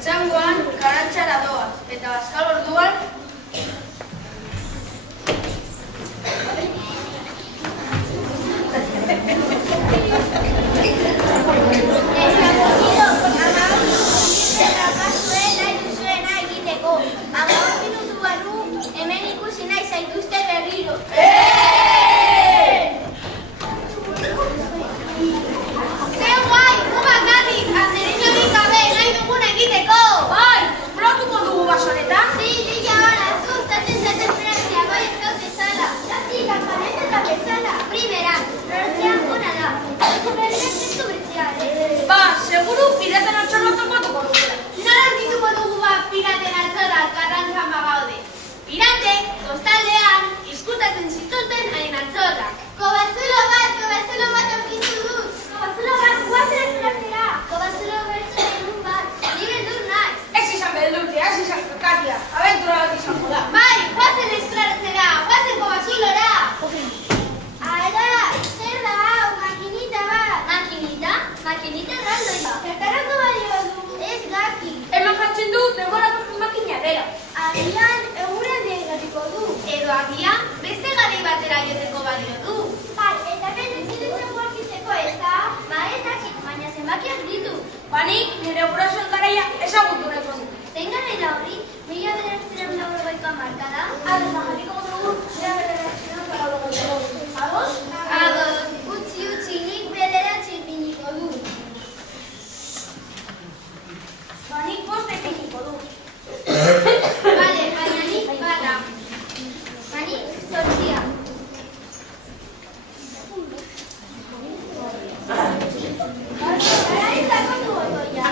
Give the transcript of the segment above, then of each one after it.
Txangoan, Karantxara doaz, eta bazkal orduan... Hemen ikusi nahi zaituzte berriro. Zeu guai, gu bakarrik, azeriñorik gabe nahi duguna egiteko. Bai, probatuko dugu basoretan? Sí, Lilla, ahora, gustatzen zaten Frantzia, bai eskau bezala. Zati, kanpaneta eta bezala. Primera, Frantzia ona da. Eko berriak zestu bertziare. Ba, seguru piraten atxorra topatuko dugula. Nola aurkituko dugu ba piraten atzora Karrantzan bagaude. Pirate, kostaldean, izkutatzen zituzten hain atzorrak. Kobazulo bat aurkitu dut. Kobazulo bat, guazen plazera. Kobazulo bertxoen bat, ni beldur naiz. Ez izan beldurtia, ez izan kokatia. Abentura bat izango da. Bai, guazen esklaratzera, guazen kobazulora. Ara, zer da hau, makinita bat. Makinita? Makinita erraldoia. Zertarako balio du? Ez daki. Hemen jartzen du, denborako makina dela. Agian, eguraldean gatiko du. Edo agian, beste garai batera joteko balio du. Bai, eta hemen zidutzen guakitzeko ez da? Ba ez dakit, baina zenbakiak ditu. Banik, nire gurasoen garaia ezagutu nahiko dut. Zein garaia hori? 1980ko markada? Ados, jarriko dugu, 1980ko. Ados? Ados, utzi, nik bederatzi ipiniko du. Banik bost ipiniko du. Bale, baina nik bata. Banik zortzia. Gara ez da kontu otoia.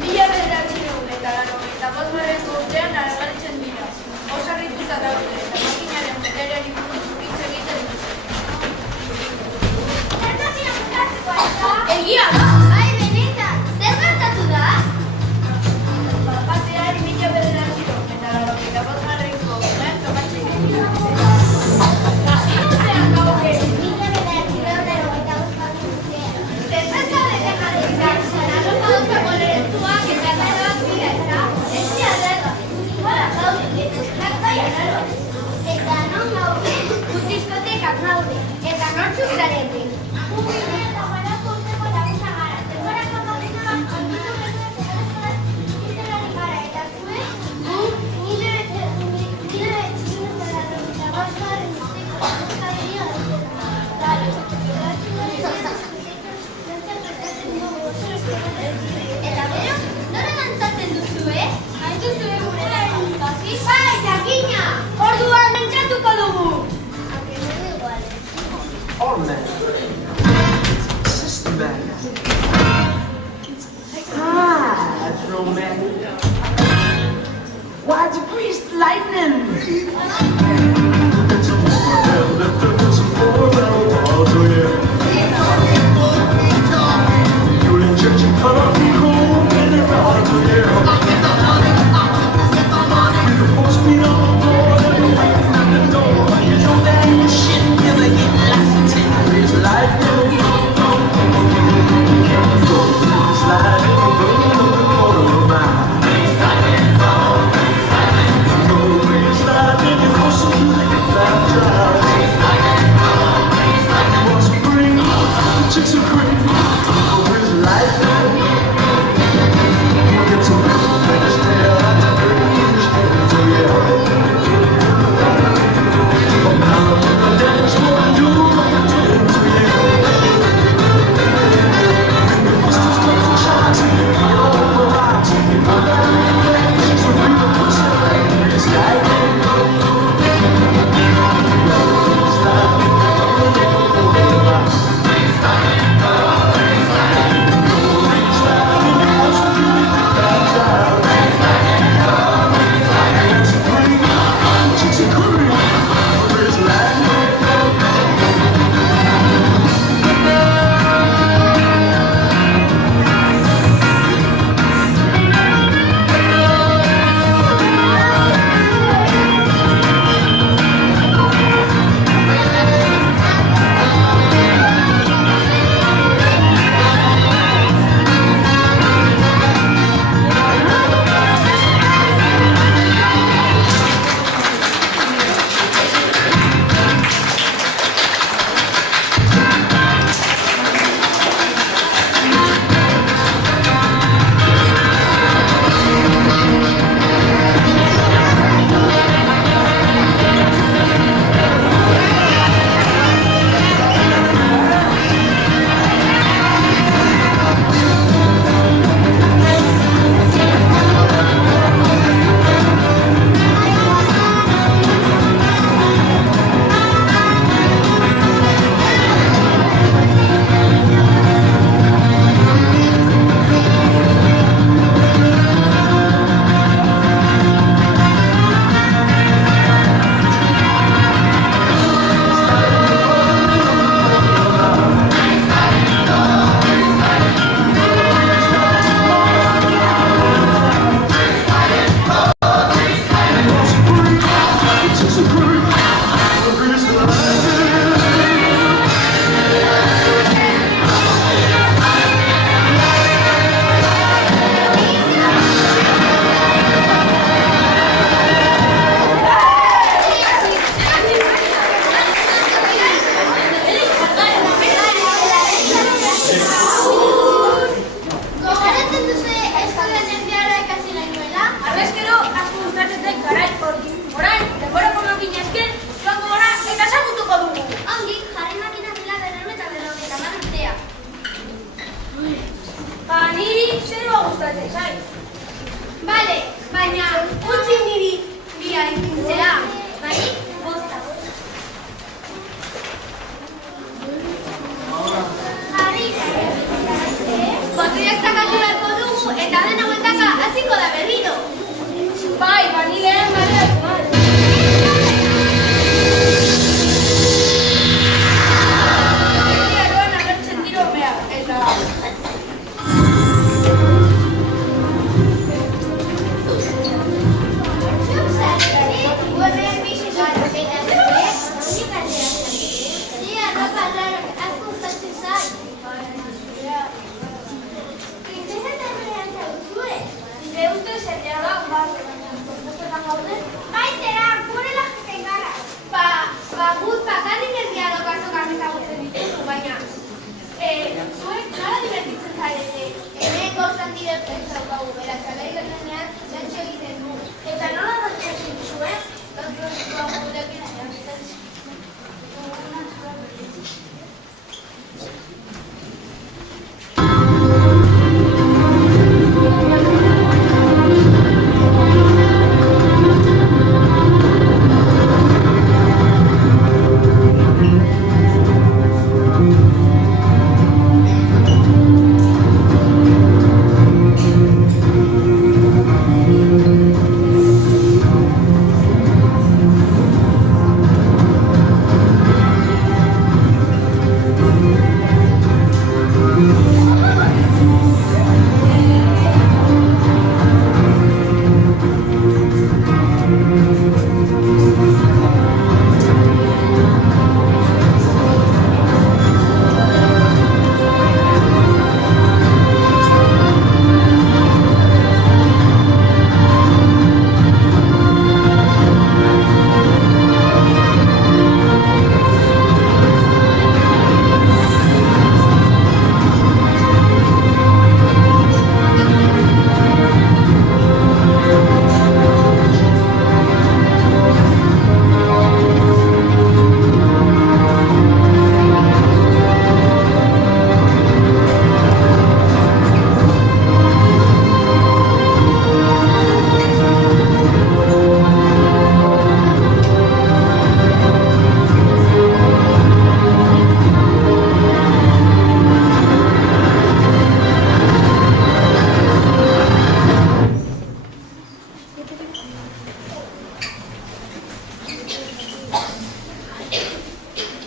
Mila bederatziehun eta laurogeita bosgarren urtean argaritzen dira. Oso harrituta daude eta makinaren botereari buruz hitz egiten dute. Zergatik bukatzeko ez da? Egia da! Bai, benetan, zer gertatu da? Bat-batean mila bederatziehun eta laurogeita bosgarrenko urtean tokatzen dira. Urtean gauke! Mila bederatziehun eta laurogeita bosgarren urtean. Zertaz zaudete jarretan, arropa oso koloretsuak eta garoak dira eta ez dira lerra. Iguala gaude, etxeak bai araro. Eta non gaude? Diskotekak gaude. Eta nortzuk zarete? Gubine eta guarako urteko laguntza gara. Denborako gaudena bat onditu bezala iztelari gara. Eta zuen, gu nire betxizun eta bosgarren urteko euskaderia gaitera. Eta bero, nora dantzatzen duzue? Hain duzue gure laren ikasi? Bai, jakina! Ordu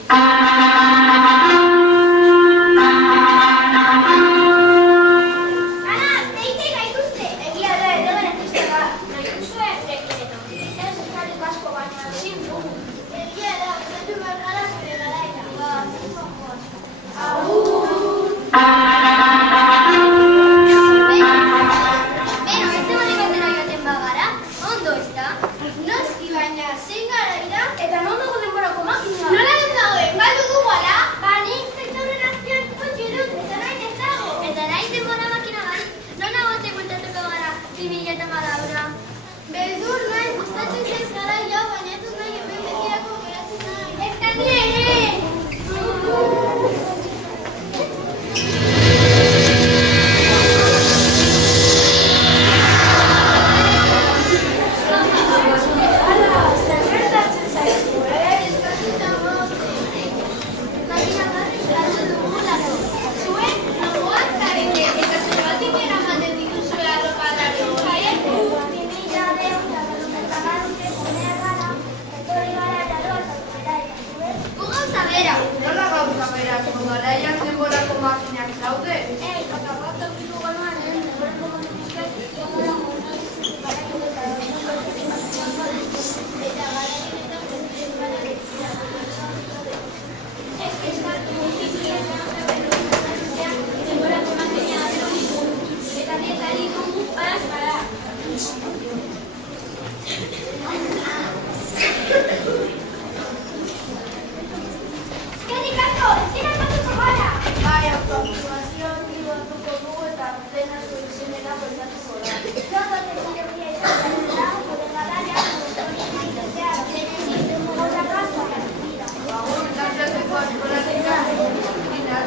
Ana, teite gaituzte. Egia da, elegan artista da. Nahi duzue, dekreto. Ez eskarrik asko baina ezin dugu. Egia da, betu behar gara zure garaia. Beno, beste batera joaten bagara, ondo ez da? Noski baina, zein gara dira? Eta non dago denborako makina? Nola den dagoen, galdu dugu ala? Bani, sektoren azpian kutsi dut, eta nahi ez dago. Eta nahi denbora makina bat, non agote bultatuko gara 2014ra? Beldur nahi, gustatzen zaiz gara jo, baina ez dut nahi hemen betirako geratzen nahi. Ez da ni ere! Nola gauza berako garaian denborako makinak daude? Bai, aproximazio handi batuko dugu eta dena zuen zenera bueltatuko da. Agur, nazioarteko eskolatika disziplinak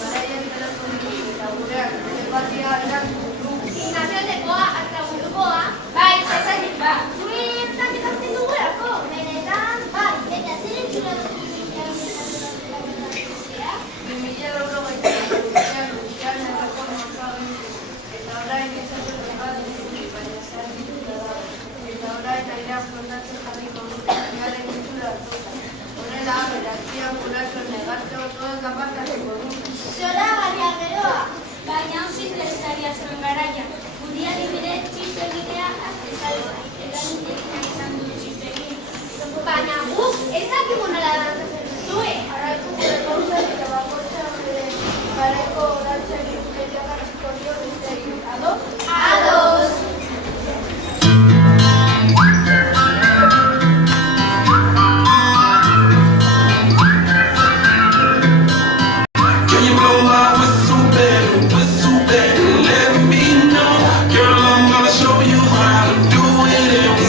garaian geratu ditugu eta gureak telepatia erakutsi du. Nazioartekoa, hasta burukoa, bai, zaizatik ba. Zure ertatik hartzen dugulako, benetan, bai, eta zer entzula dut 2000 urtean erreforma osagai eta orain esaten bat ditugu, baina zehazituta da. Eta orain airea frontatzen jarriko dute, bigarren itxura hartuta. Horrela, beratzian gurasoen negarte osoen aparkatuko du. zora garria geroa. Baina hau interesaria zuen garaia. Gudia dibide txisto egitea azte salgoa. Eraginteginak izan du txisto egin. Baina guk ez dakigu nola dantzatzen duzue. Araitu gure gauzak eta bakoitzak gure garaiko dantzari eta jarriko dio beste egin. Ado? Ados! Can you blow my whistle, baby, let me know. Girl, I'm gonna show you how to do it, and we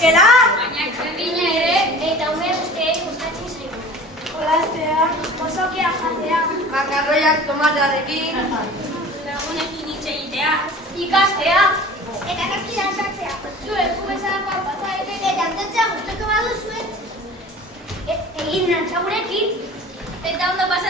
daitezkeela. Baina berdina ere, eta ume guztiei gustatzen zaigu. Jolaztea, gozokia jatea, Makarroiak tomatearekin. Lagunekin hitz egitea. ikastea, eta noski dantzatzea. Zuek kumezalako alpazareten eta antotzea gustoko baduzue, egin dantza gurekin. Eta ondo pasatzen